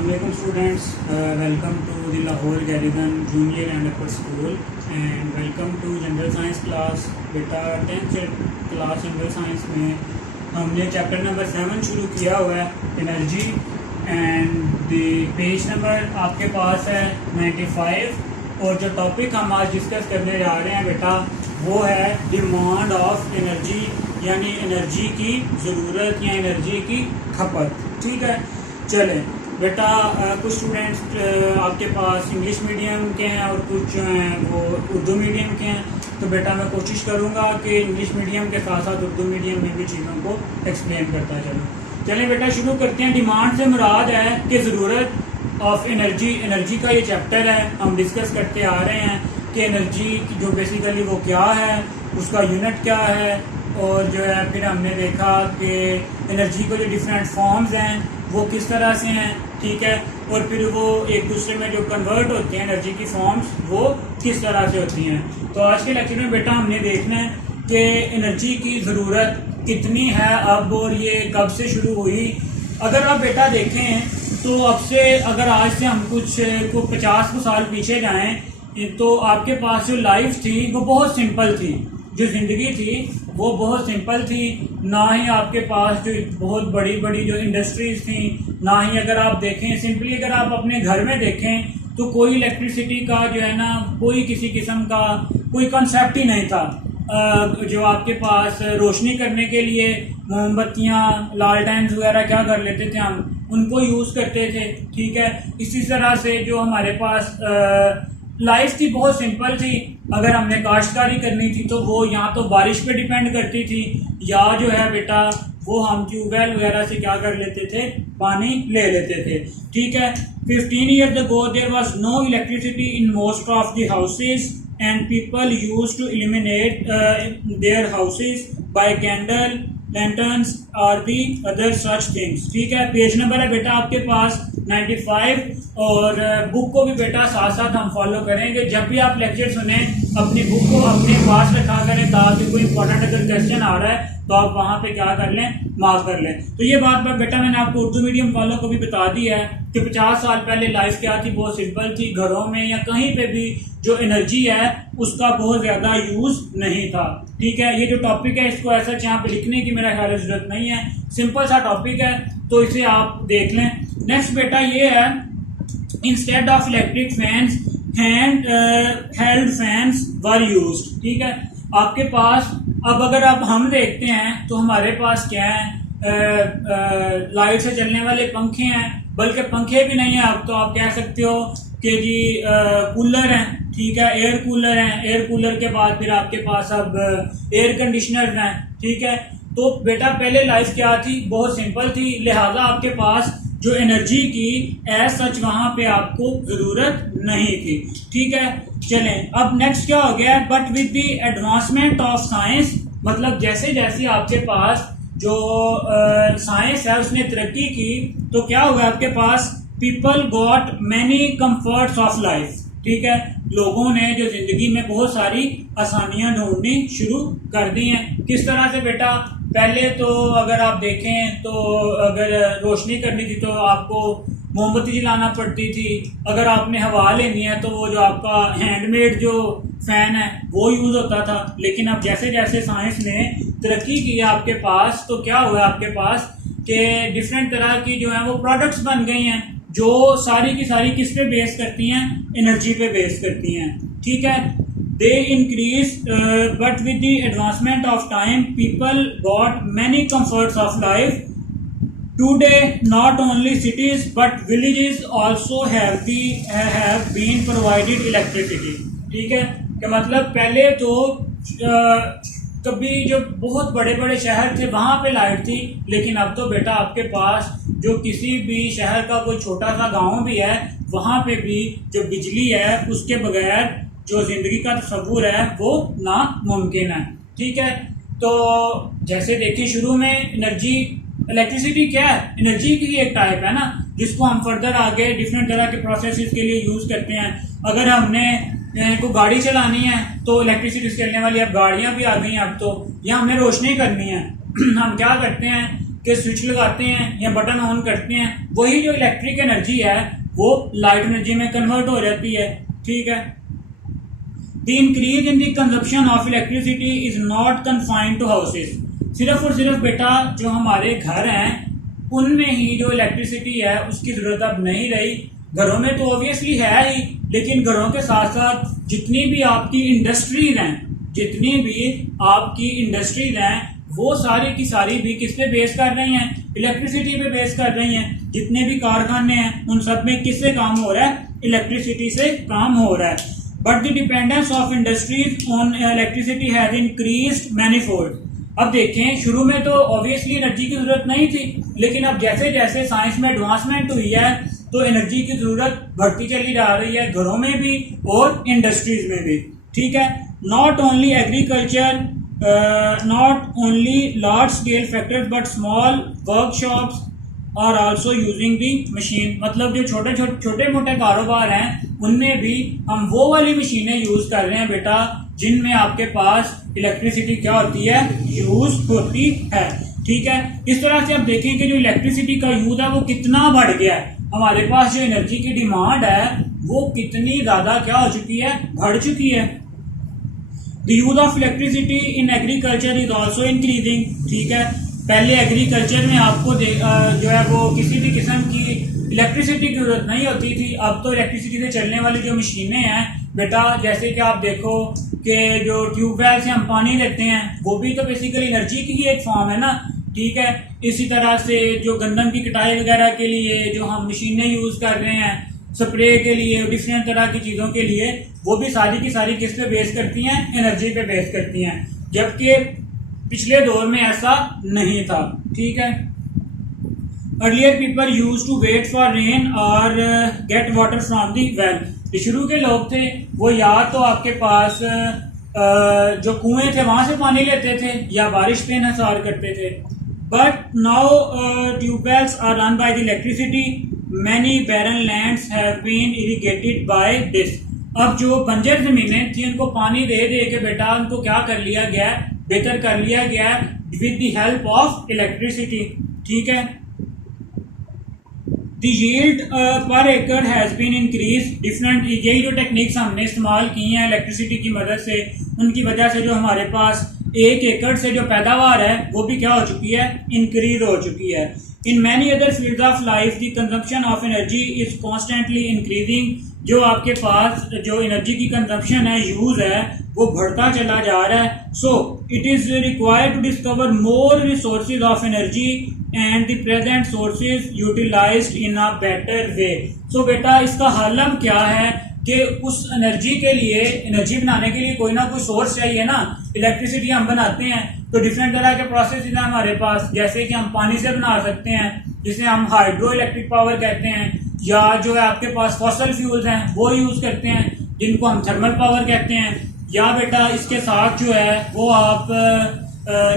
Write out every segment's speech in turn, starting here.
Assalamualaikum students, welcome to the Lahore Garrison Junior and Upper School and welcome to General Science class। बेटा 10th class general science में हमने chapter number 7 शुरू किया हुआ है, energy, and the page number आपके पास है 95। और जो टॉपिक हम आज डिस्कस करने जा रहे हैं बेटा वो है डिमांड ऑफ एनर्जी, यानी एनर्जी की ज़रूरत या एनर्जी की खपत। ठीक है, चलें बेटा कुछ स्टूडेंट्स आपके पास इंग्लिश मीडियम के हैं और कुछ जो हैं वो उर्दू मीडियम के हैं, तो बेटा मैं कोशिश करूंगा कि इंग्लिश मीडियम के साथ साथ उर्दू मीडियम में भी चीज़ों को एक्सप्लेन करता चलूँ। चलें बेटा शुरू करते हैं। डिमांड से मुराद है कि ज़रूरत ऑफ एनर्जी, एनर्जी का ये चैप्टर है, हम डिस्कस करते आ रहे हैं कि एनर्जी जो बेसिकली वो क्या है, उसका यूनिट क्या है, और जो है फिर हमने देखा कि एनर्जी को जो डिफरेंट फॉर्म्स हैं वो किस तरह से हैं। ठीक है, और फिर वो एक दूसरे में जो कन्वर्ट होते हैं एनर्जी की फॉर्म्स वो किस तरह से होती हैं। तो आज के लेक्चर में बेटा हमने देखना है कि एनर्जी की ज़रूरत कितनी है अब, और ये कब से शुरू हुई। अगर आप बेटा देखें तो अब से अगर आज से हम कुछ को 50 साल पीछे जाएं तो आपके पास जो लाइफ थी वो बहुत सिंपल थी, जो ज़िंदगी थी वो बहुत सिंपल थी। ना ही आपके पास जो बहुत बड़ी बड़ी जो इंडस्ट्रीज थी, ना ही अगर आप देखें सिंपली अगर आप अपने घर में देखें तो कोई इलेक्ट्रिसिटी का जो है ना कोई किसी किस्म का कोई कंसेप्ट ही नहीं था। जो आपके पास रोशनी करने के लिए मोमबत्तियाँ, लालटेन वगैरह क्या कर लेते थे हम, उनको यूज़ करते थे। ठीक है, इसी तरह से जो हमारे पास लाइफ थी बहुत सिंपल थी। अगर हमने काश्तकारी करनी थी तो वो या तो बारिश पे डिपेंड करती थी या जो है बेटा वो हम ट्यूबवेल वगैरह से क्या कर लेते थे, पानी ले लेते थे। ठीक है, 15 years ago there was no electricity in most of the houses and people used to illuminate their houses by candle, lanterns or the other such things। ठीक है, पेज नंबर है बेटा आपके पास 95, और बुक को भी बेटा साथ साथ हम फॉलो करेंगे। जब भी आप लेक्चर सुने अपनी बुक को अपने पास रखा करें ताकि कोई इंपॉर्टेंट अगर क्वेश्चन आ रहा है तो आप वहाँ पे क्या कर लें, मार्क कर लें। तो ये बात बेटा मैंने आपको उर्दू मीडियम वालों को भी बता दी है कि 50 साल पहले लाइफ क्या थी, बहुत सिंपल थी। घरों में या कहीं पे भी जो एनर्जी है उसका बहुत ज़्यादा यूज़ नहीं था। ठीक है, ये जो टॉपिक है इसको ऐसा यहाँ पे लिखने की मेरा ख्याल जरूरत नहीं है, सिंपल सा टॉपिक है तो इसे आप देख लें। नेक्स्ट बेटा ये है, instead of electric fans hand held fans were used. ठीक है, आपके पास अब अगर आप हम देखते हैं तो हमारे पास क्या है, लाइट से चलने वाले पंखे हैं, बल्कि पंखे भी नहीं है अब तो आप कह सकते हो कि जी कूलर हैं। ठीक है, एयर कूलर हैं, एयर कूलर के बाद फिर आपके पास अब एयर कंडीशनर हैं। ठीक है, तो बेटा पहले लाइफ क्या थी, बहुत सिंपल थी, लिहाजा आपके पास जो एनर्जी की एज सच वहां पे आपको जरूरत नहीं थी। ठीक है, चलें अब नेक्स्ट क्या हो गया, but with the advancement of science, मतलब जैसे जैसे आपके पास जो साइंस है उसने तरक्की की तो क्या हुआ आपके पास, people got many comforts of life. ठीक है, लोगों ने जो जिंदगी में बहुत सारी आसानियां ढूंढनी शुरू कर दी हैं। किस तरह से बेटा, पहले तो अगर आप देखें तो अगर रोशनी करनी थी तो आपको मोमबत्ती जलाना पड़ती थी। अगर आपने हवा लेनी है तो वो जो आपका हैंडमेड जो फैन है वो यूज होता था। लेकिन अब जैसे जैसे साइंस ने तरक्की की है आपके पास तो क्या हुआ आपके पास कि डिफरेंट तरह की जो है वो प्रोडक्ट्स बन गई हैं जो सारी की सारी किस पे बेस करती हैं, एनर्जी पे बेस करती हैं। ठीक है, they increased but with the advancement of time people got many comforts of life. Today not only cities but villages also have been provided electricity। ठीक है, कि मतलब पहले तो कभी जो बहुत बड़े बड़े शहर थे वहां पे लाइट थी, लेकिन अब तो बेटा आपके पास जो किसी भी शहर का कोई छोटा सा गांव भी है वहां पे भी जो बिजली है उसके बगैर जो जिंदगी का तस्वुर है वो नामुमकिन है। ठीक है, तो जैसे देखिए शुरू में एनर्जी, इलेक्ट्रिसिटी क्या है, एनर्जी की एक टाइप है ना जिसको हम फर्दर आगे डिफरेंट तरह के प्रोसेसेस के लिए यूज करते हैं। अगर हमने को गाड़ी चलानी है तो इलेक्ट्रिसिटी से चलने वाली अब गाड़ियां भी आ गई हैं अब तो, या हमने रोशनी करनी है हम क्या करते हैं के स्विच लगाते हैं या बटन ऑन करते हैं, वही जो इलेक्ट्रिक एनर्जी है वो लाइट एनर्जी में कन्वर्ट हो जाती है। ठीक है, the increase in the consumption of electricity is not confined to houses. सिर्फ और सिर्फ बेटा जो हमारे घर हैं उनमें ही जो इलेक्ट्रिसिटी है उसकी जरूरत अब नहीं रही। घरों में तो ऑब्वियसली है ही, लेकिन घरों के साथ साथ जितनी भी आपकी इंडस्ट्रीज हैं वो सारी की सारी भी किस पे बेस कर रही हैं, इलेक्ट्रिसिटी पे बेस कर रही हैं। जितने भी कारखाने हैं उन सब में किससे काम हो रहा है, इलेक्ट्रिसिटी से काम हो रहा है। But the dependence of industries on electricity has increased manifold. अब देखें, शुरू में तो ऑब्वियसली एनर्जी की जरूरत नहीं थी, लेकिन अब जैसे जैसे साइंस में एडवांसमेंट हुई है तो एनर्जी की जरूरत बढ़ती चली जा रही है, घरों में भी और इंडस्ट्रीज में भी। ठीक है, not only agriculture, not only large scale factories but small workshops are also using the machine. मतलब जो छोटे मोटे कारोबार हैं उनमें भी हम वो वाली मशीनें यूज कर रहे हैं बेटा जिनमें आपके पास इलेक्ट्रिसिटी क्या होती है, यूज होती है। ठीक है, इस तरह से आप देखें कि जो इलेक्ट्रिसिटी का यूज है वो कितना बढ़ गया है। हमारे पास जो एनर्जी की डिमांड है वो कितनी ज्यादा क्या हो चुकी है, बढ़ चुकी है। The use of electricity in agriculture is also increasing. ठीक है, पहले एग्रीकल्चर में आपको जो है वो किसी भी किस्म की इलेक्ट्रिसिटी की जरूरत नहीं होती थी। अब तो इलेक्ट्रिसिटी से चलने वाली जो मशीनें हैं बेटा, जैसे कि आप देखो कि जो ट्यूबवेल से हम पानी लेते हैं वो भी तो बेसिकली एनर्जी की ही एक फॉर्म है ना। ठीक है, इसी तरह से जो गंदम की कटाई वगैरह के लिए जो हम मशीनें यूज कर रहे हैं, स्प्रे के लिए, डिफरेंट तरह की चीजों के लिए, वो भी सारी की सारी किस पे बेस करती हैं, एनर्जी पे बेस करती हैं, जबकि पिछले दौर में ऐसा नहीं था। ठीक है, earlier people use to wait for rain और get water from the well. शुरू के लोग थे वो या तो आपके पास जो कुएं थे वहां से पानी लेते थे या बारिश पे इंहसार करते थे। But now tubewells are run by the electricity, many barren lands have been irrigated by this. अब जो बंजर जमीनें थी उनको पानी दे दे के बेटा उनको क्या कर लिया गया, बेहतर कर लिया गया with the help of electricity. ठीक है, The yield per acre has been increased. Different यही जो टेक्निक्स हमने इस्तेमाल की हैं इलेक्ट्रिसिटी की मदद से, उनकी वजह से जो हमारे पास 1 एकड़ से जो पैदावार है वो भी क्या हो चुकी है, इंक्रीज हो चुकी है। In many other field of life the consumption of energy is constantly increasing. जो आपके पास जो एनर्जी की कंजम्पशन है, यूज है, वो बढ़ता चला जा रहा है। So it is required to discover more resources of energy and the present sources utilized in a better way. So बेटा इसका हल अब क्या है कि उस एनर्जी के लिए, एनर्जी बनाने के लिए कोई ना कोई सोर्स चाहिए ना। इलेक्ट्रिसिटी हम बनाते हैं तो डिफरेंट तरह के प्रोसेस हैं हमारे पास, जैसे कि हम पानी से बना सकते हैं जिसे हम हाइड्रो इलेक्ट्रिक पावर कहते हैं, या जो है आपके पास फॉसल फ्यूल्स हैं वो यूज करते हैं जिनको हम थर्मल पावर कहते हैं, या बेटा इसके साथ जो है वो आप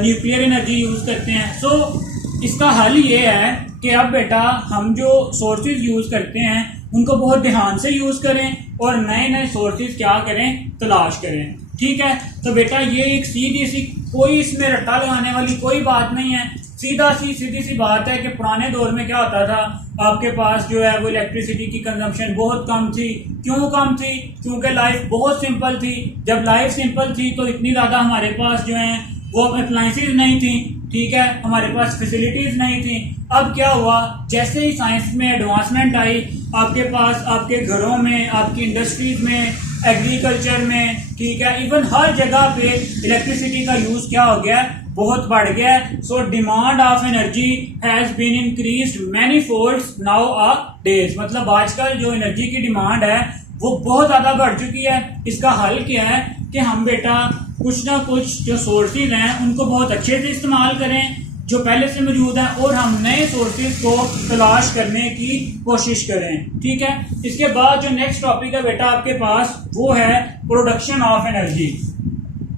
न्यूक्लियर एनर्जी यूज करते हैं। सो इसका हल ये है कि अब बेटा हम जो सोर्सेज यूज करते हैं उनको बहुत ध्यान से यूज करें और नए नए सोर्सेज क्या करें, तलाश करें। ठीक है, तो बेटा ये एक सीधी सी, कोई इसमें रट्टा लगाने वाली कोई बात नहीं है, सीधी सी बात है कि पुराने दौर में क्या होता था, आपके पास जो है वो इलेक्ट्रिसिटी की कंजम्पशन बहुत कम थी। क्यों कम थी? क्योंकि लाइफ बहुत सिंपल थी। जब लाइफ सिंपल थी तो इतनी ज्यादा हमारे पास जो है वो अप्लायंसेज नहीं थी। ठीक है, हमारे पास फैसिलिटीज नहीं थी। अब क्या हुआ, जैसे ही साइंस में एडवांसमेंट आई, आपके पास आपके घरों में, आपकी इंडस्ट्रीज में, एग्रीकल्चर में, ठीक है, इवन हर जगह पे इलेक्ट्रिसिटी का यूज क्या हो गया, बहुत बढ़ गया। So demand of energy has been increased many folds nowadays. मतलब आजकल जो एनर्जी की डिमांड है वो बहुत ज्यादा बढ़ चुकी है। इसका हल क्या है कि हम बेटा कुछ ना कुछ जो सोर्सेज हैं उनको बहुत अच्छे से इस्तेमाल करें जो पहले से मौजूद है, और हम नए सोर्सेज को तलाश करने की कोशिश करें। ठीक है, इसके बाद जो नेक्स्ट टॉपिक है बेटा आपके पास वो है प्रोडक्शन ऑफ एनर्जी।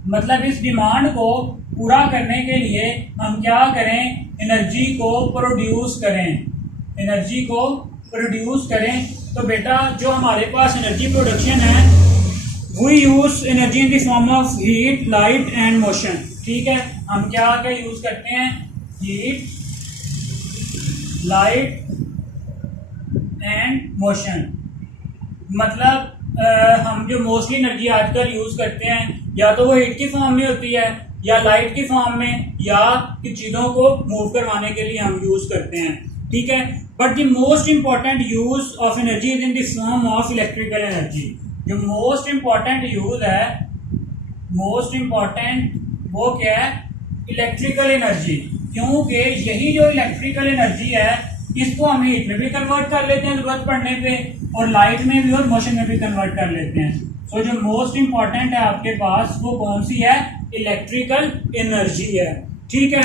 मतलब इस डिमांड को पूरा करने के लिए हम क्या करें, एनर्जी को प्रोड्यूस करें, एनर्जी को प्रोड्यूस करें। तो बेटा जो हमारे पास एनर्जी प्रोडक्शन है, we use energy in the form of heat, light and motion. ठीक है, हम क्या यूज करते हैं, हीट, लाइट एंड मोशन। मतलब हम जो मोस्टली एनर्जी आजकल यूज करते हैं या तो वो हीट की फॉर्म में होती है या लाइट की फॉर्म में या कि चीजों को मूव करवाने के लिए हम यूज करते हैं, ठीक है। But the most important use of energy is in the form of electrical energy. जो मोस्ट इंपॉर्टेंट यूज है, मोस्ट इंपॉर्टेंट वो क्या है, इलेक्ट्रिकल एनर्जी। क्योंकि यही जो इलेक्ट्रिकल एनर्जी है इसको हम हीट में भी कन्वर्ट कर लेते हैं जरूरत पड़ने पे, और लाइट में भी और मोशन में भी कन्वर्ट कर लेते हैं। सो जो मोस्ट इंपॉर्टेंट है आपके पास वो कौन सी है, इलेक्ट्रिकल एनर्जी है, ठीक है।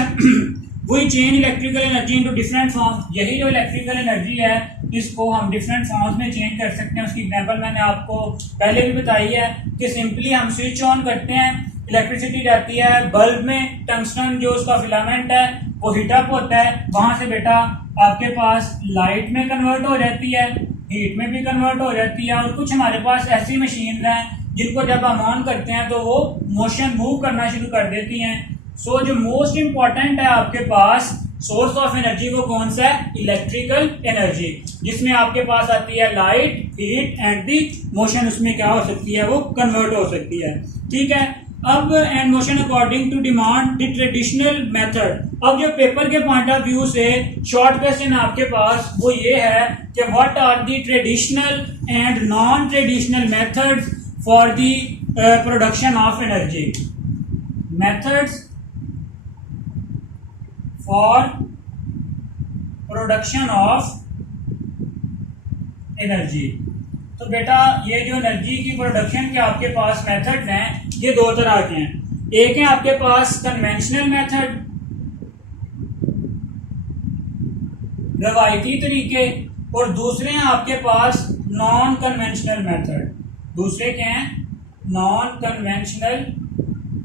We change electrical energy into different form. यही जो इलेक्ट्रिकल एनर्जी है इसको हम डिफरेंट फॉर्म्स में चेंज कर सकते हैं। उसकी एग्जांपल मैंने आपको पहले भी बताई है कि सिंपली हम स्विच ऑन करते हैं, इलेक्ट्रिसिटी जाती है बल्ब में, टंगस्टन जो उसका फिलामेंट है वो हीट अप होता है, वहां से बेटा आपके पास लाइट में कन्वर्ट हो जाती है, हीट में भी कन्वर्ट हो जाती है। और कुछ हमारे पास ऐसी मशीन हैं जिनको जब हम ऑन करते हैं तो वो मोशन मूव करना शुरू कर देती हैं। सो जो मोस्ट इंपॉर्टेंट है आपके पास सोर्स ऑफ एनर्जी वो कौन सा है, इलेक्ट्रिकल एनर्जी, जिसमें आपके पास आती है light, heat and the motion. उसमें क्या हो सकती है, वो कन्वर्ट हो सकती है, ठीक है। अब and motion according to demand the traditional method. अब जो पेपर के पॉइंट ऑफ व्यू से शॉर्ट क्वेश्चन आपके पास वो ये है कि what are the traditional and non traditional methods for the production of energy. Methods for production of energy. तो बेटा ये जो एनर्जी की प्रोडक्शन के आपके पास मेथड्स हैं ये दो तरह के हैं। एक है आपके पास कन्वेंशनल मेथड, रवायती तरीके, और दूसरे हैं आपके पास नॉन कन्वेंशनल मेथड। दूसरे क्या हैं, नॉन कन्वेंशनल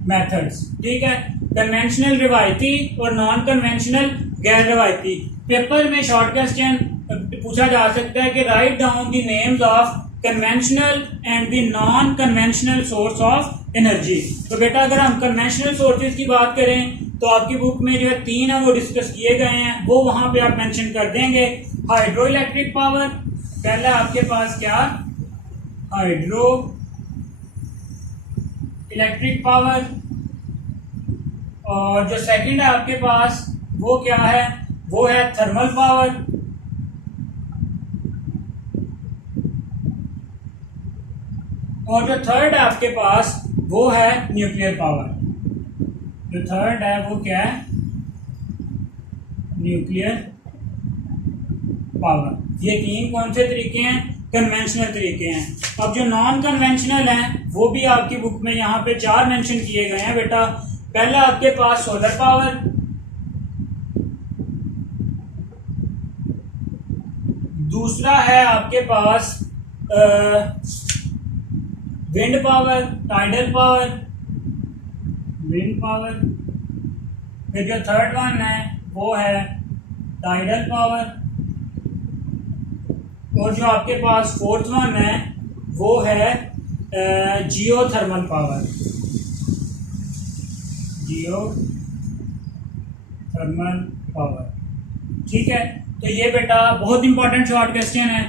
मेथड्स, ठीक है। कन्वेंशनल रवायती और नॉन कन्वेंशनल गैर रवायती। पेपर में शॉर्ट क्वेश्चन पूछा जा सकता है कि write down the names of conventional and the non conventional source of energy. तो बेटा अगर हम कन्वेंशनल सोर्सेज की बात करें तो आपकी बुक में जो है 3 है वो डिस्कस किए गए हैं, वो वहां पे आप मेंशन कर देंगे। हाइड्रो इलेक्ट्रिक पावर, पहला आपके पास क्या, हाइड्रो इलेक्ट्रिक पावर, और जो सेकंड है आपके पास वो क्या है, वो है थर्मल पावर, और जो थर्ड है आपके पास वो है न्यूक्लियर पावर। जो थर्ड है वो क्या है, न्यूक्लियर पावर। ये 3 कौन से तरीके हैं, कन्वेंशनल तरीके हैं। अब जो नॉन कन्वेंशनल हैं वो भी आपकी बुक में यहाँ पे 4 मेंशन किए गए हैं बेटा। पहला आपके पास सोलर पावर, दूसरा है आपके पास wind power, tidal power, wind power, फिर जो थर्ड वन है वो है टाइडल पावर, और जो आपके पास फोर्थ वन है वो है जियोथर्मल पावर, जियोथर्मल पावर, ठीक है। तो ये बेटा बहुत इंपॉर्टेंट शॉर्ट क्वेश्चन है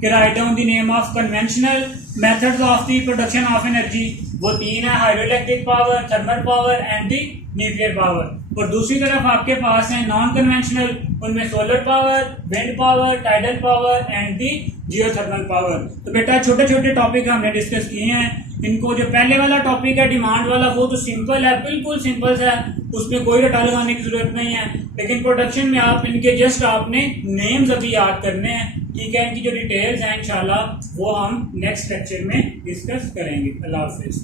कि write down the name of conventional methods of the production of energy. वो 3 है, hydro electric power, thermal power and the nuclear power. और दूसरी तरफ आपके पास है नॉन कन्वेंशनल, उनमें solar power, wind power, tidal power and the geothermal power. तो बेटा छोटे छोटे टॉपिक हमने डिस्कस किए हैं। इनको जो पहले वाला टॉपिक है डिमांड वाला वो तो सिंपल है, बिल्कुल सिंपल है, उसमें कोई रटा लगाने की जरूरत नहीं है। लेकिन प्रोडक्शन में आप इनके जस्ट आपने नेम्स अभी याद करने हैं, ठीक है। इनकी जो डिटेल्स हैं इंशाल्लाह वो हम नेक्स्ट लेक्चर में डिस्कस करेंगे। अल्लाह हाफिज।